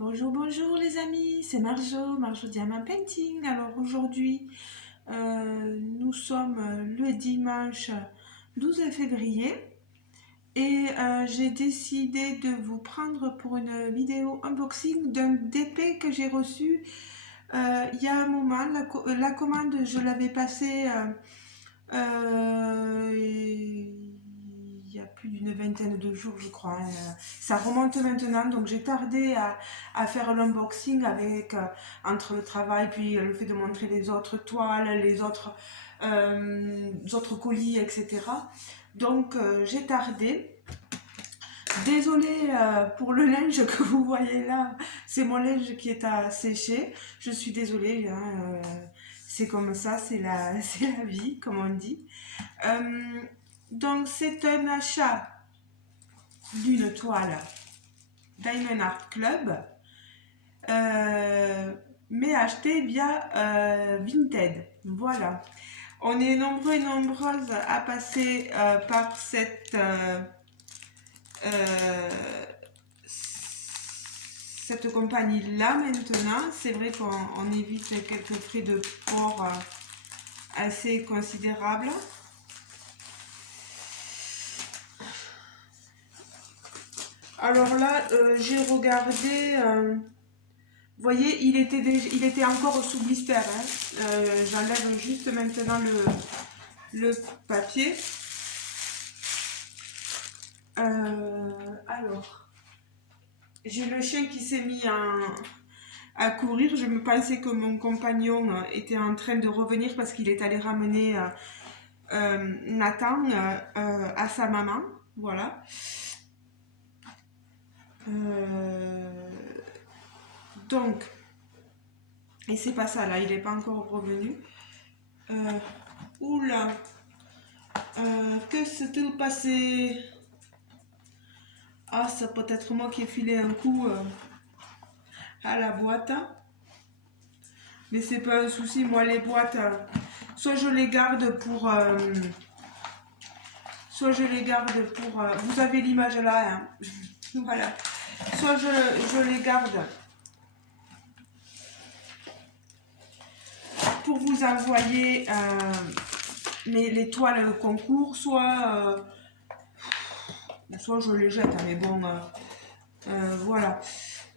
Bonjour, bonjour les amis, c'est Marjo Diamant Painting. Alors aujourd'hui, nous sommes le dimanche 12 février et j'ai décidé de vous prendre pour une vidéo unboxing d'un DP que j'ai reçu il y a un moment. La commande, je l'avais passée il y a plus d'une vingtaine de jours, je crois. Ça remonte maintenant, donc j'ai tardé à faire l'unboxing avec entre le travail puis le fait de montrer les autres toiles, les autres colis, etc. Donc j'ai tardé. Désolée pour le linge que vous voyez là, c'est mon linge qui est à sécher. Je suis désolée, hein, c'est comme ça, c'est la vie, comme on dit. Donc c'est un achat d'une toile Diamond Art Club, mais acheté via Vinted. Voilà. On est nombreux et nombreuses à passer par cette compagnie-là maintenant. C'est vrai qu'on évite quelques frais de port assez considérables. Alors là, j'ai regardé, vous voyez, il était encore sous blister. Hein. J'enlève juste maintenant le papier. Alors, j'ai le chien qui s'est mis à courir. Je me pensais que mon compagnon était en train de revenir parce qu'il est allé ramener Nathan à sa maman. Voilà. Donc, et c'est pas ça là, il n'est pas encore revenu. Oula, que s'est-il passé? Ah, c'est peut-être moi qui ai filé un coup à la boîte. Mais c'est pas un souci, moi les boîtes, soit je les garde pour... vous avez l'image là, hein. Voilà. Soit je les garde pour vous envoyer les toiles concours, soit je les jette, hein, mais bon, voilà.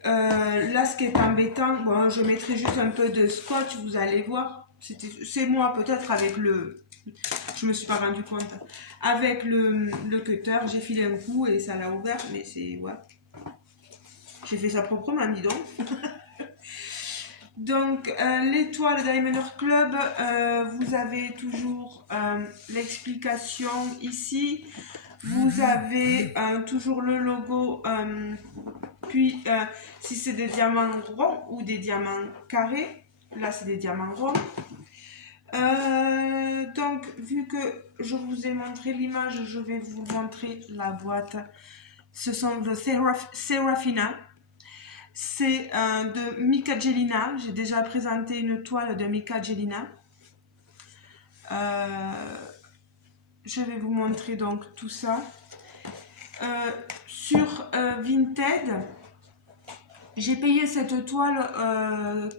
Là, ce qui est embêtant, bon, je mettrai juste un peu de scotch, vous allez voir. C'est moi, peut-être avec le... Je me suis pas rendu compte. Avec le cutter, j'ai filé un coup et ça l'a ouvert, mais c'est... Ouais. J'ai fait ça proprement, dis donc. Donc, l'étoile Diamond Art Club, vous avez toujours l'explication ici. Vous avez toujours le logo, puis si c'est des diamants ronds ou des diamants carrés. Là, c'est des diamants ronds. Donc, vu que je vous ai montré l'image, je vais vous montrer la boîte. Ce sont de Serafina. C'est de Mica Gelina. J'ai déjà présenté une toile de Mica Gelina. Je vais vous montrer donc tout ça. Sur Vinted, j'ai payé cette toile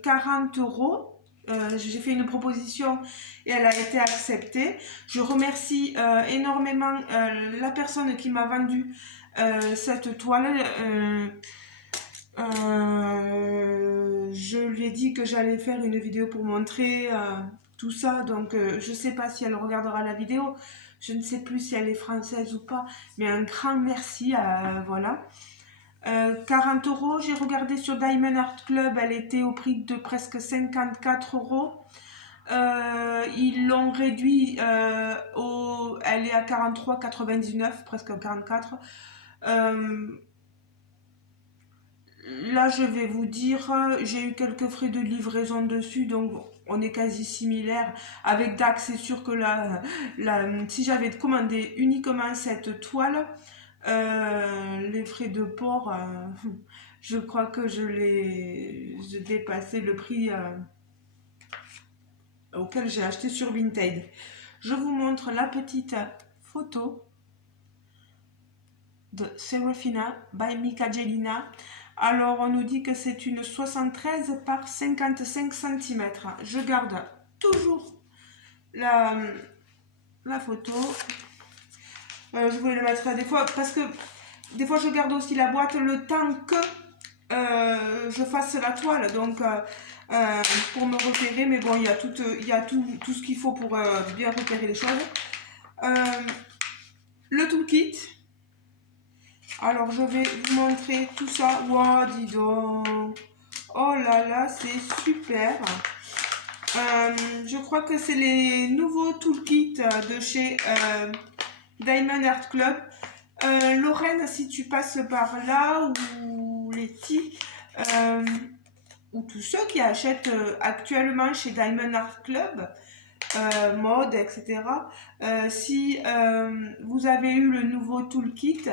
40 €. J'ai fait une proposition et elle a été acceptée. Je remercie énormément la personne qui m'a vendu cette toile. Je lui ai dit que j'allais faire une vidéo pour montrer tout ça, donc je ne sais pas si elle regardera la vidéo, je ne sais plus si elle est française ou pas, mais un grand merci, voilà. 40 €, j'ai regardé sur Diamond Art Club, elle était au prix de presque 54 €. Ils l'ont réduit, elle est à 43,99 €, presque 44 €. Là, je vais vous dire, j'ai eu quelques frais de livraison dessus, donc on est quasi similaire. Avec DAC, c'est sûr que là, si j'avais commandé uniquement cette toile, les frais de port, je crois que j'ai dépassé le prix auquel j'ai acheté sur Vinted. Je vous montre la petite photo de Serafina by Mica Gelina. Alors, on nous dit que c'est une 73 par 55 cm. Je garde toujours la photo. Je voulais le mettre des fois, parce que des fois je garde aussi la boîte le temps que je fasse la toile, donc pour me repérer, mais bon, il y a tout ce qu'il faut pour bien repérer les choses. Le toolkit. Alors, je vais vous montrer tout ça. Wow, dis donc. Oh là là, c'est super. Je crois que c'est les nouveaux toolkits de chez Diamond Art Club. Lorraine, si tu passes par là, ou Letty, ou tous ceux qui achètent actuellement chez Diamond Art Club, mode, etc. Si vous avez eu le nouveau toolkit,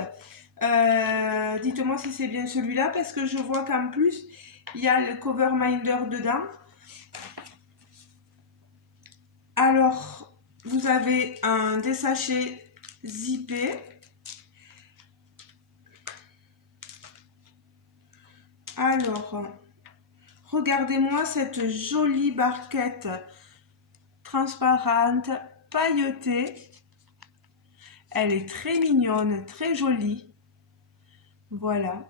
dites-moi si c'est bien celui-là, parce que je vois qu'en plus il y a le cover minder dedans. Alors, vous avez des sachets zippés. Alors, regardez-moi cette jolie barquette transparente, pailletée. Elle est très mignonne, très jolie. Voilà.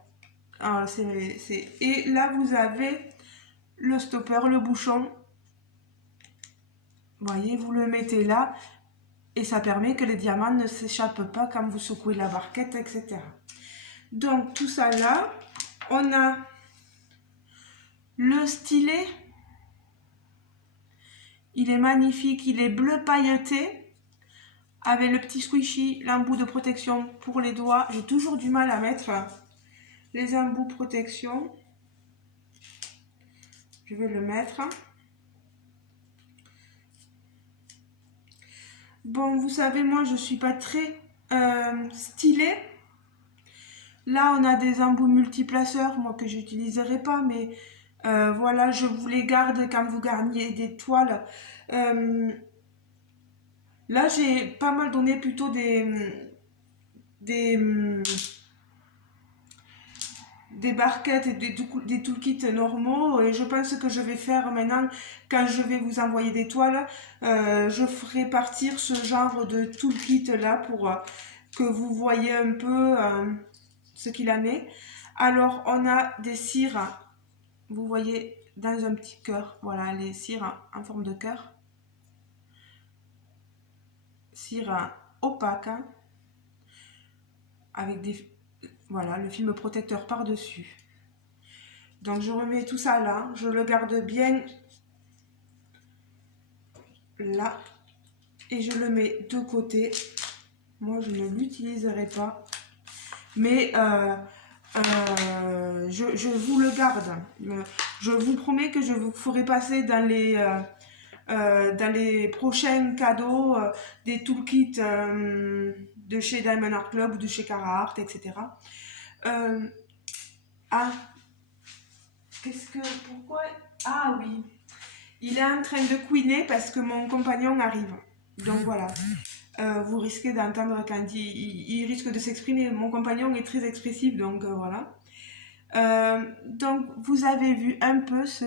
Alors, et là, vous avez le stopper, le bouchon. Vous voyez, vous le mettez là et ça permet que les diamants ne s'échappent pas quand vous secouez la barquette, etc. Donc, tout ça là, on a le stylet. Il est magnifique, il est bleu pailleté avec le petit squishy, l'embout de protection pour les doigts. J'ai toujours du mal à mettre les embouts protection. Je vais le mettre. Bon, vous savez, moi, je suis pas très stylée. Là, on a des embouts multiplaceurs, moi, que j'utiliserai pas, mais voilà, je vous les garde quand vous garniez des toiles. Là, j'ai pas mal donné plutôt des barquettes et des toolkits normaux, et je pense que je vais faire maintenant, quand je vais vous envoyer des toiles, je ferai partir ce genre de toolkit là pour que vous voyez un peu ce qu'il en est. Alors, on a des cires, vous voyez, dans un petit cœur, voilà, les cires en forme de cœur, cire opaque, hein, avec voilà, le film protecteur par-dessus. Donc je remets tout ça là, je le garde bien là et je le mets de côté. Moi je ne l'utiliserai pas, mais je vous le garde. Je vous promets que je vous ferai passer dans les prochains cadeaux des toolkits de chez Diamond Art Club ou de chez Carhartt, etc. Pourquoi? Ah oui, il est en train de couiner parce que mon compagnon arrive. Donc voilà, vous risquez d'entendre quand il risque de s'exprimer. Mon compagnon est très expressif, donc voilà. Donc vous avez vu un peu ce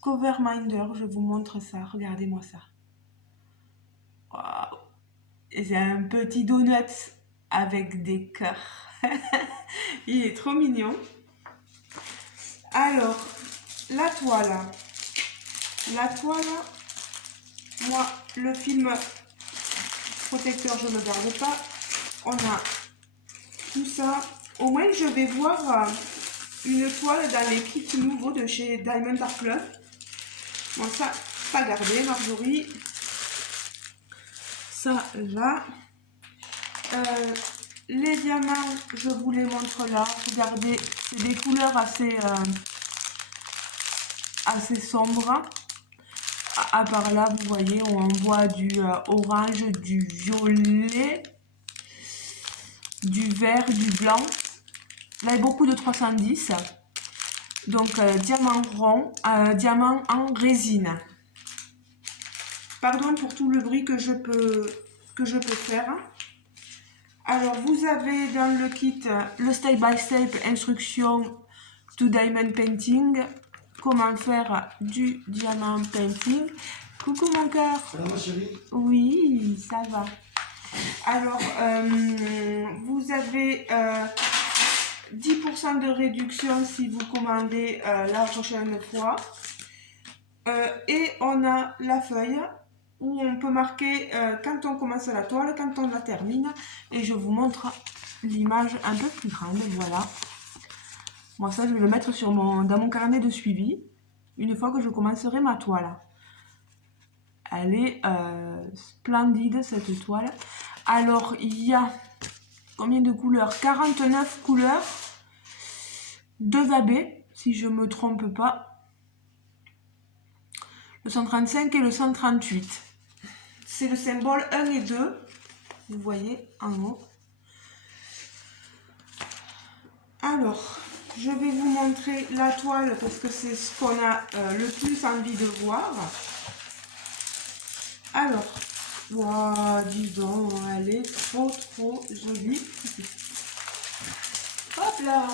cover minder, je vous montre ça, regardez-moi ça. Waouh, c'est un petit donut avec des cœurs. Il est trop mignon. Alors, la toile, moi, le film protecteur, je ne le garde pas. On a tout ça. Au moins, je vais voir une toile dans les kits nouveaux de chez Diamond Art Club. Bon, ça, pas gardé, Marjorie. Ça, là. Les diamants, je vous les montre là. Regardez, c'est des couleurs assez sombres. À part là, vous voyez, on voit du orange, du violet, du vert, du blanc. Là, il y a beaucoup de 310. Donc, diamant rond, diamant en résine. Pardon pour tout le bruit que je peux faire. Alors, vous avez dans le kit le step by step instruction to diamond painting. Comment faire du diamant painting. Coucou mon cœur. Ça va ma chérie? Oui, ça va. Alors, vous avez 10% de réduction si vous commandez la prochaine fois. Et on a la feuille où on peut marquer quand on commence la toile, quand on la termine. Et je vous montre l'image un peu plus grande, voilà. Moi ça je vais le mettre dans mon carnet de suivi, une fois que je commencerai ma toile. Elle est splendide cette toile. Alors il y a combien de couleurs? 49 couleurs, 2 AB si je me trompe pas. Le 135 et le 138. C'est le symbole 1 et 2. Vous voyez en haut. Alors, je vais vous montrer la toile parce que c'est ce qu'on a le plus envie de voir. Alors, wow, dis donc, elle est trop jolie. Hop là!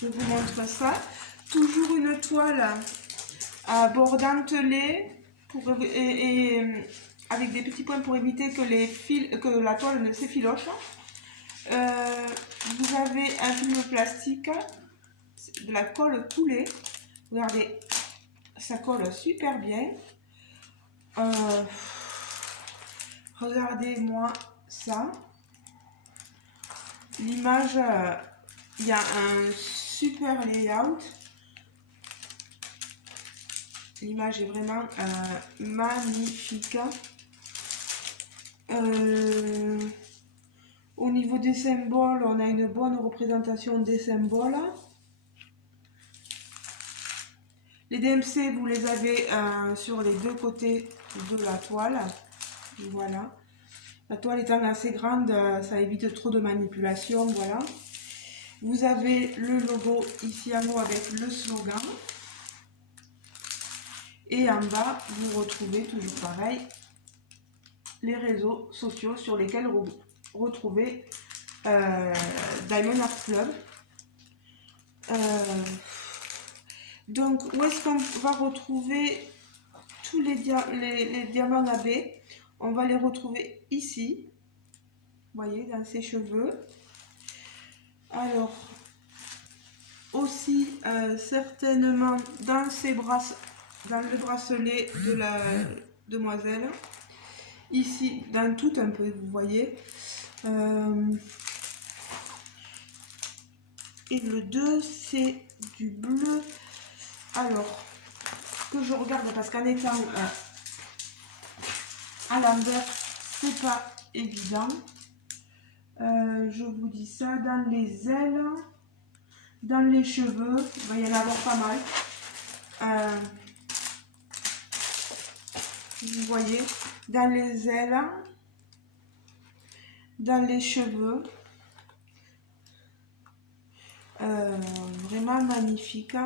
Je vous montre ça. Toujours une toile à bord dentelé avec des petits points pour éviter que la toile ne s'effiloche. Vous avez un film plastique, de la colle coulée. Regardez, ça colle super bien. Regardez-moi ça. L'image, il y a un super layout. L'image est vraiment magnifique. Au niveau des symboles, on a une bonne représentation des symboles. Les DMC, vous les avez sur les deux côtés de la toile. Voilà. La toile étant assez grande, ça évite trop de manipulation. Voilà. Vous avez le logo ici en haut avec le slogan. Et en bas, vous retrouvez toujours pareil les réseaux sociaux sur lesquels vous retrouvez Diamond Art Club. Donc, où est-ce qu'on va retrouver tous les diamants AB? On va les retrouver ici. Vous voyez, dans ses cheveux. Alors, aussi certainement dans le bracelet de la demoiselle. Ici, dans tout un peu, vous voyez. Et le 2, c'est du bleu. Alors, que je regarde parce qu'en étant à l'envers, c'est pas évident. Je vous dis ça, dans les ailes, dans les cheveux, il va y en avoir pas mal. Vous voyez, dans les ailes, dans les cheveux, vraiment magnifique.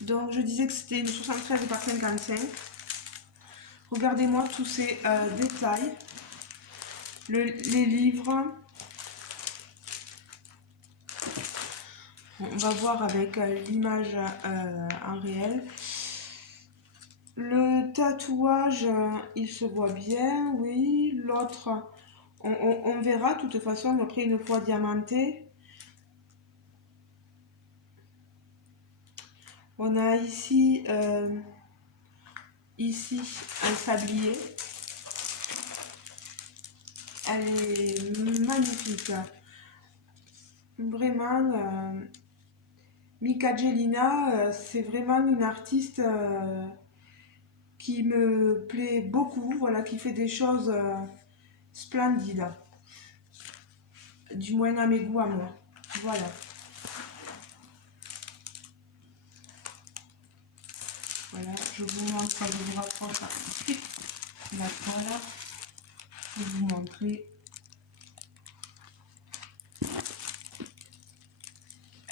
Donc je disais que c'était une 73 par 55. Regardez-moi tous ces détails. Les livres. On va voir avec l'image en réel. Le tatouage, il se voit bien, oui. L'autre, on verra de toute façon après une fois diamanté. On a ici, un sablier. Elle est magnifique. Vraiment, Mika Jelina, c'est vraiment une artiste qui me plaît beaucoup, voilà, qui fait des choses splendides. Du moins à mes goûts à moi. Voilà. Voilà, je vous montre, je vous rapproche la toile. Je vais vous montrer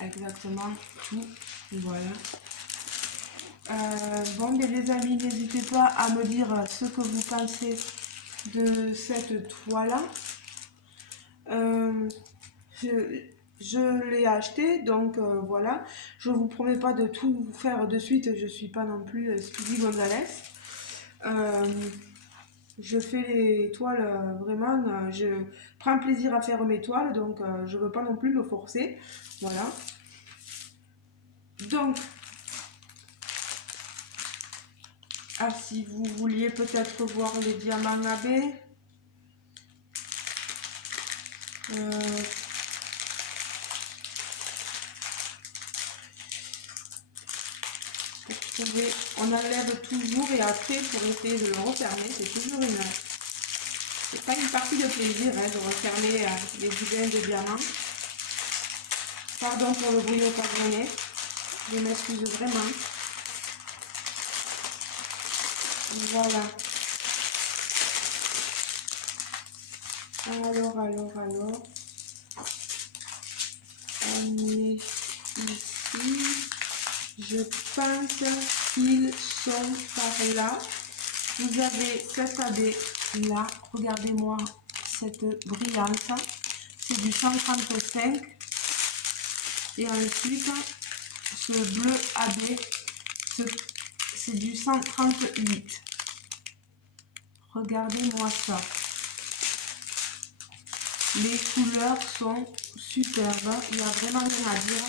exactement tout. Voilà. Bon, mais les amis, n'hésitez pas à me dire ce que vous pensez de cette toile. je l'ai acheté, donc voilà. Je vous promets pas de tout vous faire de suite, je suis pas non plus Speedy Gonzalez. Je fais les toiles vraiment, je prends plaisir à faire mes toiles, donc je veux pas non plus me forcer. Voilà. Donc, si vous vouliez peut-être voir les diamants AB, on enlève toujours et après pour essayer de le refermer, c'est toujours c'est pas une partie de plaisir de refermer les boudins de diamants. Pardon pour le bruit occasionné, je m'excuse vraiment. Voilà. Alors, on est ici. Je pense qu'ils sont par là. Vous avez cet AB là, regardez-moi cette brillance, c'est du 135. Et ensuite, ce bleu AB, c'est du 138. Regardez-moi ça. Les couleurs sont superbes, il n'y a vraiment rien à dire.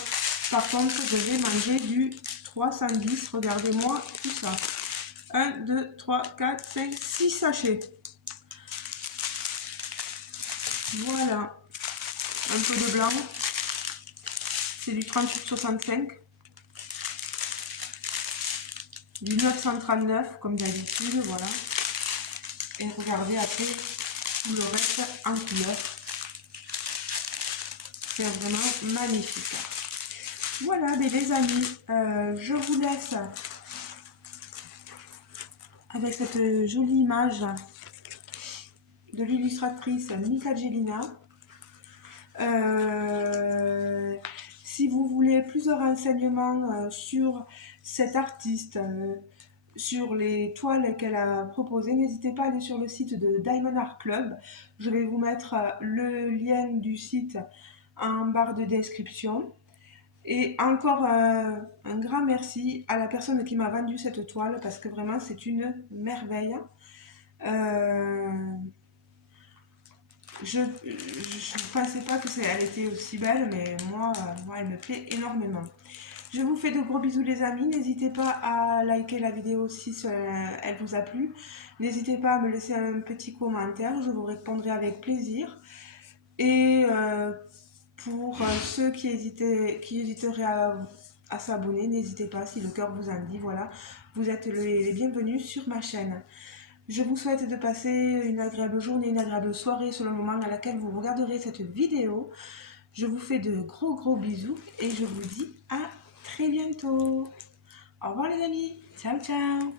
Par contre, je vais manger du 310. Regardez-moi tout ça. 1, 2, 3, 4, 5, 6 sachets. Voilà. Un peu de blanc. C'est du 38,65. Du 939 comme d'habitude. Voilà. Et regardez après tout le reste en couleur. C'est vraiment magnifique. Voilà, les amis, je vous laisse avec cette jolie image de l'illustratrice Mika Gelina. Si vous voulez plus de renseignements sur cette artiste, sur les toiles qu'elle a proposées, n'hésitez pas à aller sur le site de Diamond Art Club. Je vais vous mettre le lien du site en barre de description. Et encore un grand merci à la personne qui m'a vendu cette toile parce que vraiment c'est une merveille. Je ne pensais pas que elle était aussi belle, mais moi elle me plaît énormément. Je vous fais de gros bisous les amis, n'hésitez pas à liker la vidéo si elle vous a plu. N'hésitez pas à me laisser un petit commentaire, je vous répondrai avec plaisir. Et pour ceux qui hésiteraient à s'abonner, n'hésitez pas si le cœur vous en dit, voilà, vous êtes les bienvenus sur ma chaîne. Je vous souhaite de passer une agréable journée, une agréable soirée sur le moment à laquelle vous regarderez cette vidéo. Je vous fais de gros bisous et je vous dis à très bientôt. Au revoir les amis, ciao ciao.